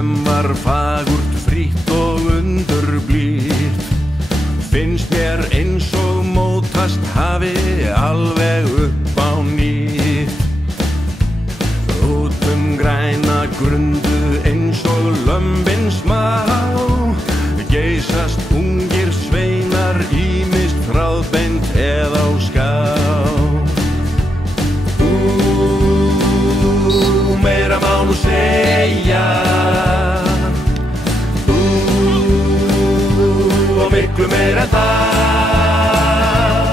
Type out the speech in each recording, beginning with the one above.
sem var fagurt, frítt og undurblítt. Finnst mér eins og mótast hafi alveg upp á nýtt. Út græna grundu eins og lömbin smá, geysast ungir sveinar ýmist þráðbeint eða á ská. Meira má nú segja, og miklu meira en það.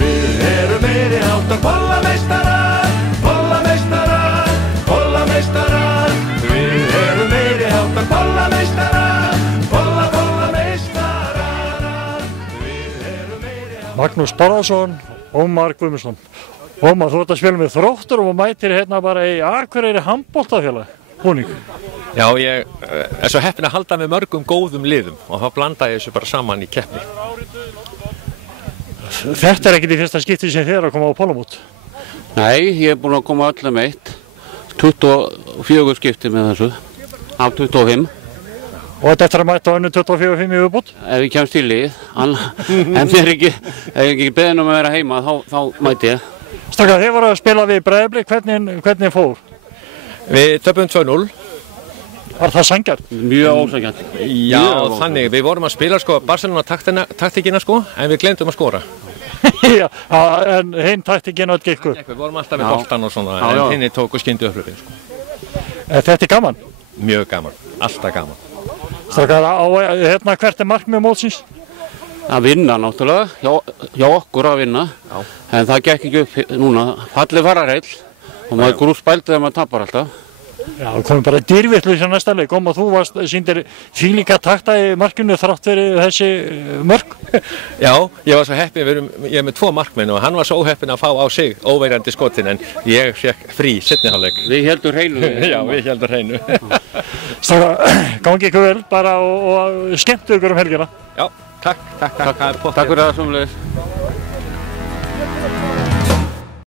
Við erum meiri háttar bollameistarar, bollameistarar, bollameistarar. Við erum meiri háttar bollameistarar, bollameistarar. Við erum meiri háttar. Magnús Bárðarson, Ómar Guðmundsson. Ómar, þú ert að spila með Þróttur og mætir hérna bara í Akureyri handboltafélag, búning. Já, ég er svo heppinn að halda með mörgum góðum liðum og þá blanda ég þessu bara saman í keppni. Þetta er ekkert í fyrsta skipti sem þið er að koma á pólamót? Nei, ég er búinn að koma öllum eitt. 24 skipti með þessu, af 25. Og þetta eftir að mæta á önnu 24-5 í viðbót? Ef ég kemst í lið, en ef ég ekki beðin um að vera heima, þá mæti ég. Strákar, þið voru að spila við Breiðablik, hvernig fór? Við töpum 2-0. Var það sanngjarnt? Mjög ósanngjarnt. Já, þannig, við vorum að spila sko Barcelona-taktíkina sko, en við glemdum að skora. Já, en hinn taktíkinn öll gekk upp. Við vorum alltaf með boltan og svona, en hinni tóku skyndu upplöfin sko. Þetta er gaman? Mjög gaman, alltaf gaman. Strákar, hérna hvert er markmið mótsins? Að vinna náttúrulega, hjá okkur að vinna, en það gekk ekki upp núna. Fallið farareill og maður grúspældi þegar maður tapar alltaf. Já, það komið bara dýrvitlaus í næsta leik. Og þú sýndir þvílíka takta í markinu þrátt fyrir þessi mörk. Já, ég var svo heppinn, ég er með 2 markmenn og hann var svo óheppinn að fá á sig óverjandi skotin, en ég fékk frí seinni hálfleik. Við héldum hreinu. Já, við héldum hreinu. Strákar, gangi ykkur vel bara og skemmtu ykkur helgina. Já, takk. Takk fyrir það sömuleiðis.